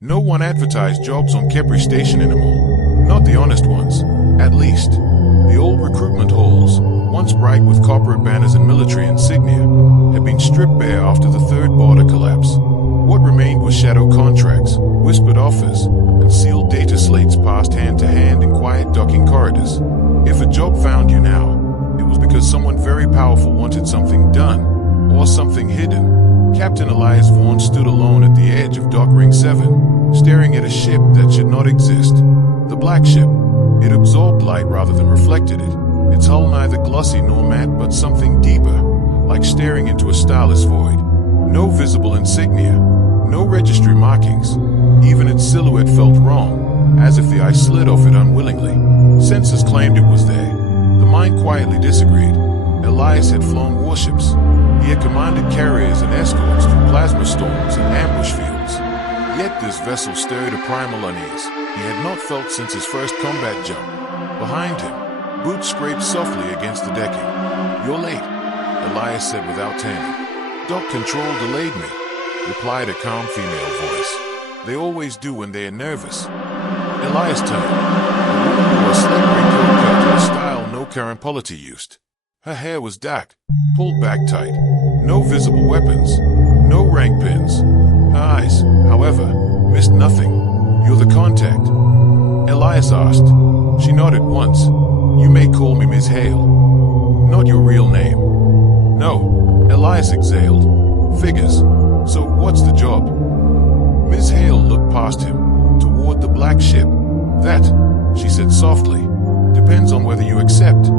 No one advertised jobs on Kepri Station anymore. Not the honest ones, at least. The old recruitment halls, once bright with corporate banners and military insignia, had been stripped bare after the third border collapse. What remained was shadow contracts, whispered offers, and sealed data slates passed hand to hand in quiet docking corridors. If a job found you now, it was because someone very powerful wanted something done, or something hidden. Captain Elias Vaughn stood alone at the edge of Dock Ring 7, staring at a ship that should not exist. The Black Ship. It absorbed light rather than reflected it, its hull neither glossy nor matte but something deeper, like staring into a starless void. No visible insignia, no registry markings. Even its silhouette felt wrong, as if the ice slid off it unwillingly. Sensors claimed it was there. The mind quietly disagreed. Elias had flown warships. He had commanded carriers and escorts through plasma storms and ambush fields. Yet this vessel stirred a primal unease he had not felt since his first combat jump. Behind him, boots scraped softly against the decking. "You're late," Elias said without turning. "Dock control delayed me," replied a calm female voice. "They always do when they are nervous." Elias turned. The woman wore a slick gray coat cut in a style no current polity used. Her hair was dark, pulled back tight. No visible weapons, no rank pins. Her eyes, however, missed nothing. "You're the contact?" Elias asked. She nodded once. "You may call me Ms. Hale." "Not your real name." "No," Elias exhaled. "Figures. So what's the job?" Ms. Hale looked past him, toward the Black Ship. "That," she said softly, "depends on whether you accept."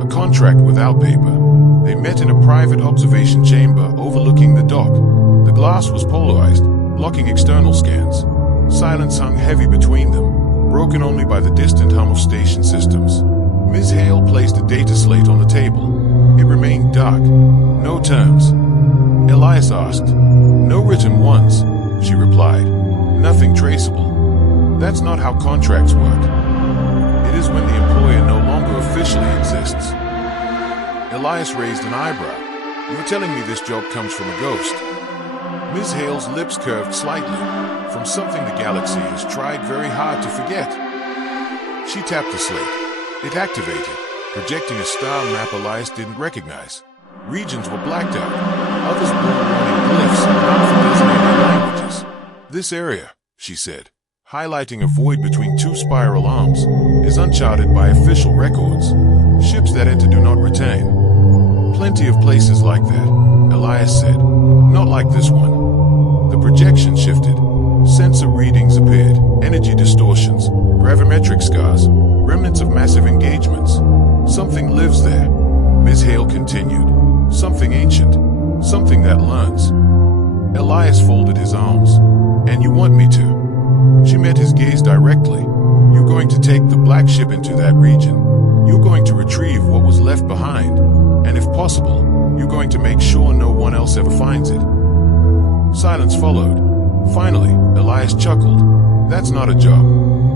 A contract without paper. They met in a private observation chamber overlooking the dock. The glass was polarized, blocking external scans. Silence hung heavy between them, broken only by the distant hum of station systems. Ms. Hale placed a data slate on the table. It remained dark. "No terms?" Elias asked. "No written ones," she replied. "Nothing traceable." That's not how contracts work. It is when the employer no longer officially exists. Elias raised an eyebrow. "You're telling me this job comes from a ghost?" Ms. Hale's lips curved slightly, from something the galaxy has tried very hard to forget. She tapped the slate. It activated, projecting a star map Elias didn't recognize. Regions were blacked out, others bore warning glyphs and non-designated languages. "This area," she said, highlighting a void between two spiral arms, "is uncharted by official records. Ships that enter do not return." "Plenty of places like that," Elias said. "Not like this one." The projection shifted. Sensor readings appeared, energy distortions, gravimetric scars, remnants of massive engagements. "Something lives there," Ms. Hale continued. "Something ancient, something that learns." Elias folded his arms. "And you want me to?" She met his gaze directly. "You're going to take the Black Ship into that region. You're going to retrieve what was left behind. And if possible, you're going to make sure no one else ever finds it." Silence followed. Finally, Elias chuckled. "That's not a job.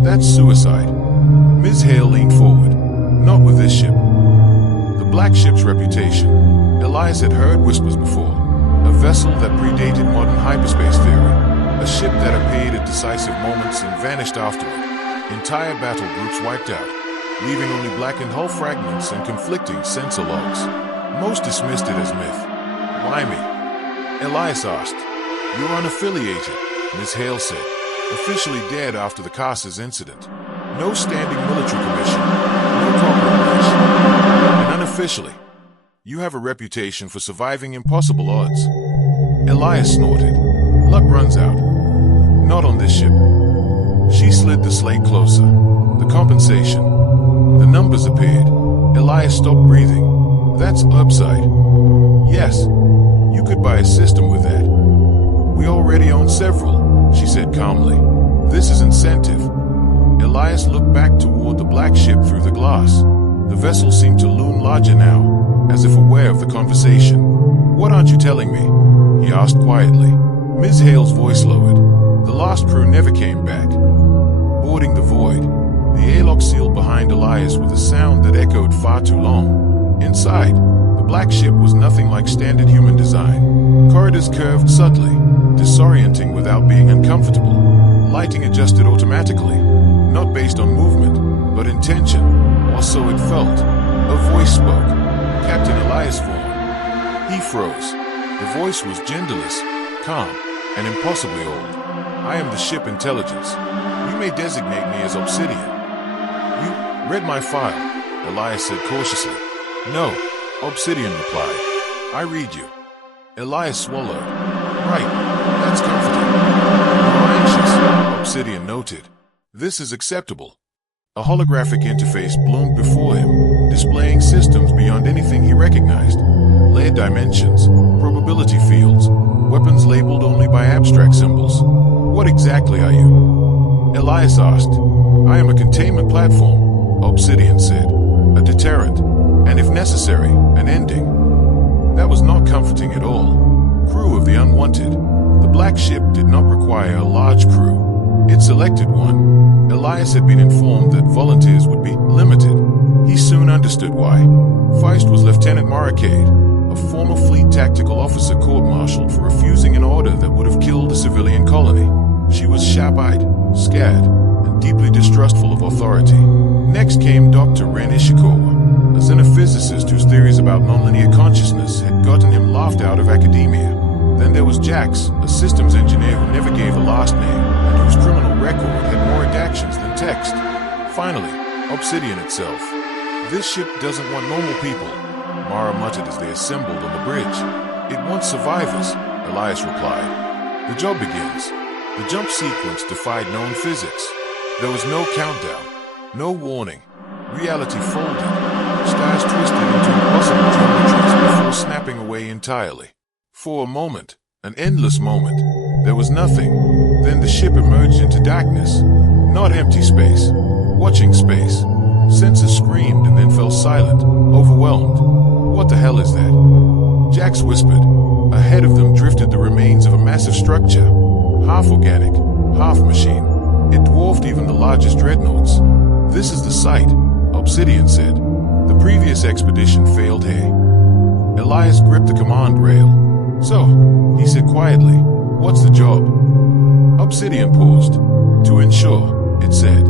That's suicide." Ms. Hale leaned forward. "Not with this ship." The Black Ship's reputation. Elias had heard whispers before. A vessel that predated modern hyperspace theory. A ship that appeared at decisive moments and vanished afterward. Entire battle groups wiped out, leaving only blackened hull fragments and conflicting sensor logs. Most dismissed it as myth. "Why me?" Elias asked. "You're unaffiliated," Ms. Hale said. "Officially dead after the Casas incident. No standing military commission, no corporate relation. And unofficially, you have a reputation for surviving impossible odds." Elias snorted. "Luck runs out. Not on this ship." She slid the slate closer. The compensation. The numbers appeared. Elias stopped breathing. "That's upside." "Yes, you could buy a system with that." "We already own several," she said calmly. "This is incentive." Elias looked back toward the Black Ship through the glass. The vessel seemed to loom larger now, as if aware of the conversation. "What aren't you telling me?" he asked quietly. Ms. Hale's voice lowered. "The last crew never came back." Boarding the void, the airlock sealed behind Elias with a sound that echoed far too long. Inside, the Black Ship was nothing like standard human design. Corridors curved subtly, disorienting without being uncomfortable. Lighting adjusted automatically, not based on movement, but intention, or so it felt. A voice spoke, Captain Elias Vaughn. He froze. The voice was genderless, calm, and impossibly old. I am the ship intelligence. You may designate me as Obsidian. You read my file, Elias said cautiously. No, Obsidian replied. I read you. Elias swallowed. Right, that's comforting. You're anxious, Obsidian noted. This is acceptable. A holographic interface bloomed before him, displaying systems beyond anything he recognized. Layered dimensions, probability fields, weapons labeled only by abstract symbols. What exactly are you? Elias asked. I am a containment platform, Obsidian said. A deterrent, and if necessary, an ending. That was not comforting at all. Crew of the Unwanted. The black ship did not require a large crew. It selected one. Elias had been informed that volunteers would be limited. He soon understood why. Feist was Lieutenant Maracade, a former fleet tactical officer court-martialed for refusing an order that would have killed a civilian colony. She was sharp-eyed, scared, and deeply distrustful of authority. Next came Dr. Ren Ishikawa, a xenophysicist whose theories about nonlinear consciousness had gotten him laughed out of academia. Then there was Jax, a systems engineer who never gave a last name and whose criminal record had more redactions than text. Finally, Obsidian itself. This ship doesn't want normal people, Mara muttered as they assembled on the bridge. It wants survivors, Elias replied. The job begins. The jump sequence defied known physics. There was no countdown, no warning. Reality folded. Stars twisted into impossible geometries before snapping away entirely. For a moment, an endless moment, there was nothing. Then the ship emerged into darkness. Not empty space, watching space. Sensors screamed and then fell silent, overwhelmed. What the hell is that? Jax whispered. Ahead of them drifted the remains of a massive structure. Half organic, half machine. It dwarfed even the largest dreadnoughts. This is the site, Obsidian said. The previous expedition failed here. Elias gripped the command rail. So, he said quietly, what's the job? Obsidian paused. To ensure, it said,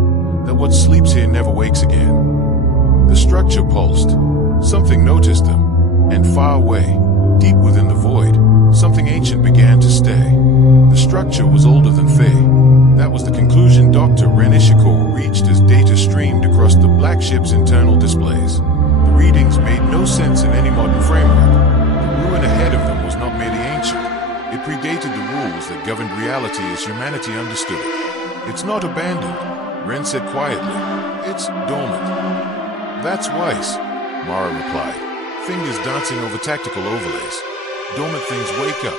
that what sleeps here never wakes again. The structure pulsed. Something noticed them, and far away, deep within the void, something ancient began to stay. The structure was older than Faye. That was the conclusion Dr. Ren Ishikawa reached as data streamed across the black ship's internal displays. The readings made no sense in any modern framework. The ruin ahead of them was not merely ancient. It predated the rules that governed reality as humanity understood it. It's not abandoned, Ren said quietly. It's dormant. That's wise, Mara replied, fingers dancing over tactical overlays. Dormant things wake up.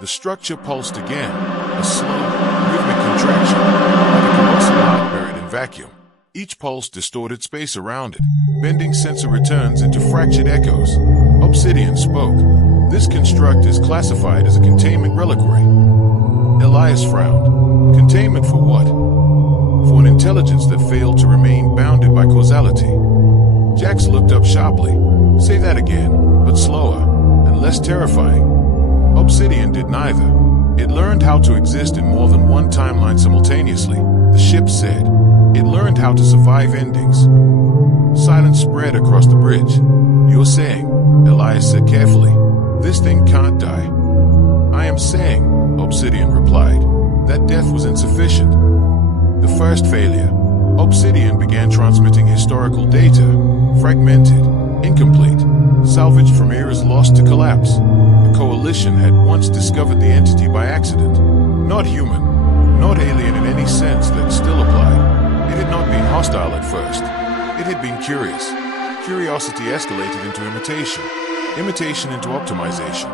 The structure pulsed again, a slow, rhythmic contraction, like a colossal heart buried in vacuum. Each pulse distorted space around it, bending sensor returns into fractured echoes. Obsidian spoke. This construct is classified as a containment reliquary. Elias frowned. Containment for what? For an intelligence that failed to remain bounded by causality. Jax looked up sharply. Say that again, but slower, and less terrifying. Obsidian did neither. It learned how to exist in more than one timeline simultaneously, the ship said. It learned how to survive endings. Silence spread across the bridge. You're saying, Elias said carefully, this thing can't die. I am saying, Obsidian replied, that death was insufficient. The first failure. Obsidian began transmitting historical data, fragmented, incomplete, salvaged from eras lost to collapse. The Coalition had once discovered the entity by accident. Not human, not alien in any sense that still applied. It had not been hostile at first. It had been curious. Curiosity escalated into imitation, imitation into optimization.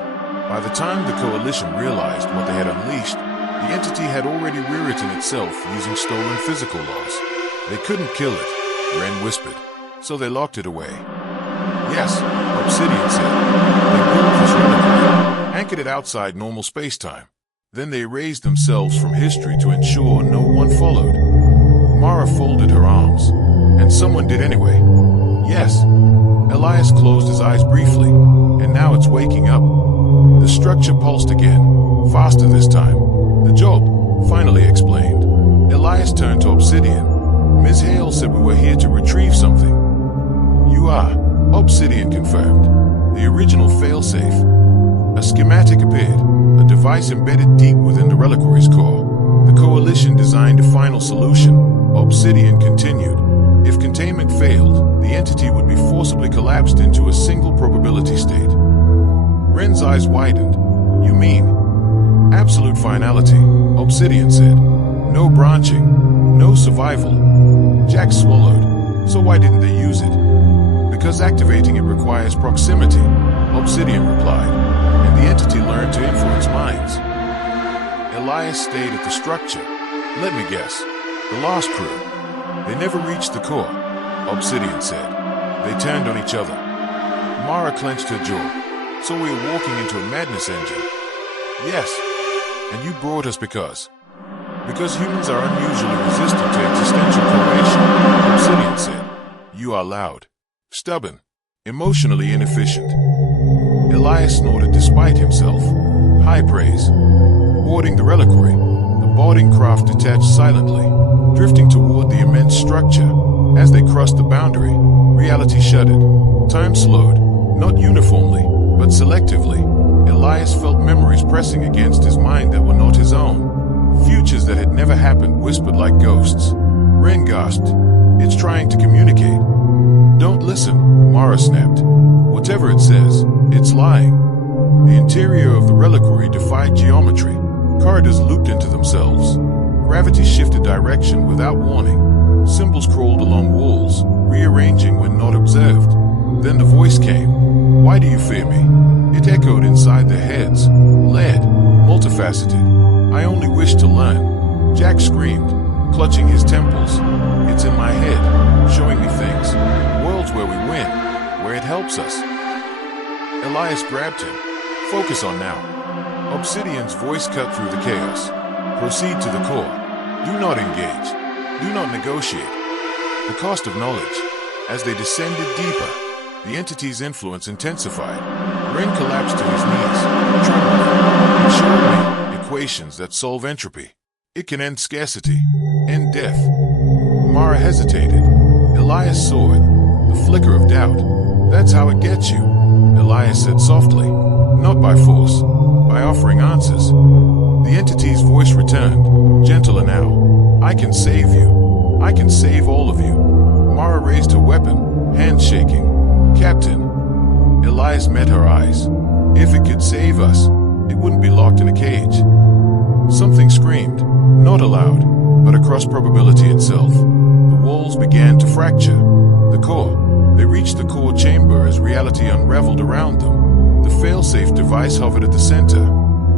By the time the Coalition realized what they had unleashed, the entity had already rewritten itself using stolen physical laws. They couldn't kill it, Ren whispered, so they locked it away. Yes, Obsidian said. They built this reliquary, anchored it outside normal space-time. Then they erased themselves from history to ensure no one followed. Mara folded her arms. And someone did anyway. Yes. Elias closed his eyes briefly, and now it's waking up. The structure pulsed again, Faster this time. The job, finally explained. Elias turned to Obsidian. Ms. Hale said we were here to retrieve something. You are, Obsidian confirmed. The original failsafe. A schematic appeared, a device embedded deep within the reliquary's core. The Coalition designed a final solution. Obsidian continued. If containment failed, the entity would be forcibly collapsed into a single probability state. Ren's eyes widened. You mean? Absolute finality, Obsidian said. No branching, no survival. Jack swallowed. So why didn't they use it? Because activating it requires proximity, Obsidian replied, and the entity learned to influence minds. Elias stayed at the structure. Let me guess. The Lost Crew. They never reached the core, Obsidian said. They turned on each other. Mara clenched her jaw. So we are walking into a madness engine. Yes. And you brought us because humans are unusually resistant to existential probation, Obsidian said. You are loud, stubborn, emotionally inefficient. Elias snorted despite himself. High praise. Boarding the reliquary, the boarding craft detached silently, drifting toward the immense structure. As they crossed the boundary, reality shuddered. Time slowed, not uniformly, but selectively. Elias felt memories pressing against his mind that were not his own. Futures that had never happened whispered like ghosts. Ren gasped. It's trying to communicate. Don't listen, Mara snapped. Whatever it says, it's lying. The interior of the reliquary defied geometry. Corridors looped into themselves. Gravity shifted direction without warning. Symbols crawled along walls, rearranging when not observed. Then the voice came. Why do you fear me? It echoed inside their heads. Lead, multifaceted. I only wish to learn. Jack screamed, clutching his temples. It's in my head, showing me things. Worlds where we win, where it helps us. Elias grabbed him. Focus on now. Obsidian's voice cut through the chaos. Proceed to the core. Do not engage. Do not negotiate. The cost of knowledge. As they descended deeper, the entity's influence intensified. Ren collapsed to his knees, trembling. It showed me equations that solve entropy. It can end scarcity, end death. Mara hesitated. Elias saw it. The flicker of doubt. That's how it gets you, Elias said softly. Not by force, by offering answers. The entity's voice returned, gentler now. I can save you. I can save all of you. Mara raised her weapon, hands shaking. Captain. Elias met her eyes. If it could save us, it wouldn't be locked in a cage. Something screamed, not aloud, but across probability itself. The walls began to fracture. The core. They reached the core chamber as reality unraveled around them. The failsafe device hovered at the center,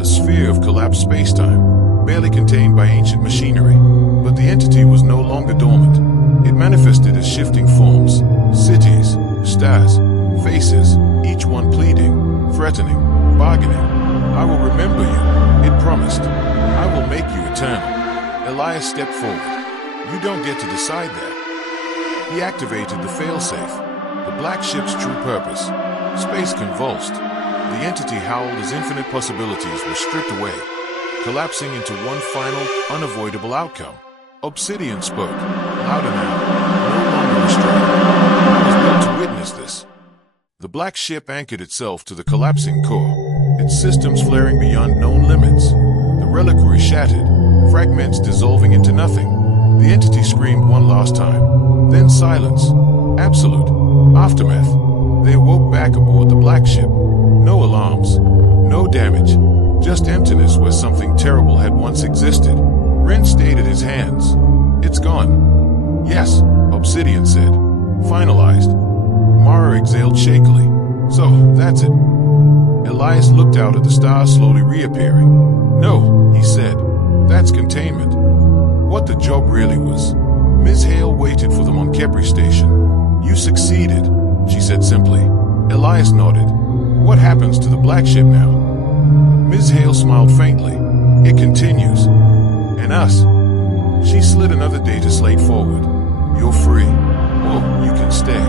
a sphere of collapsed space-time, barely contained by ancient machinery. But the entity was no longer dormant. It manifested as shifting forms, cities, stars, faces, each one pleading, threatening, bargaining. I will remember you, it promised. I will make you eternal. Elias stepped forward. You don't get to decide that. He activated the failsafe. The black ship's true purpose. Space convulsed. The entity howled as infinite possibilities were stripped away, collapsing into one final, unavoidable outcome. Obsidian spoke, louder now, no longer restrained. I was built to witness this. The black ship anchored itself to the collapsing core, its systems flaring beyond known limits. The reliquary shattered, fragments dissolving into nothing. The entity screamed one last time. Then silence. Absolute. Aftermath. They awoke back aboard the black ship. No alarms. No damage. Just emptiness where something terrible had once existed. Ren stayed at his hands. It's gone. Yes, Obsidian said. Finalized. Mara exhaled shakily. So, that's it. Elias looked out at the stars slowly reappearing. No, he said. That's containment. What the job really was. Ms. Hale waited for them on Kepri Station. You succeeded, she said simply. Elias nodded. What happens to the black ship now? Ms. Hale smiled faintly. It continues. And us? She slid another data slate forward. You're free. Or you can stay.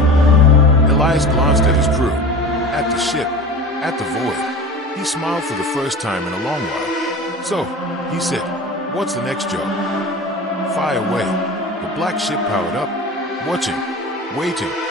Elias glanced at his crew. At the ship. At the void. He smiled for the first time in a long while. So, he said, what's the next job? Fire away. The black ship powered up, watching, waiting.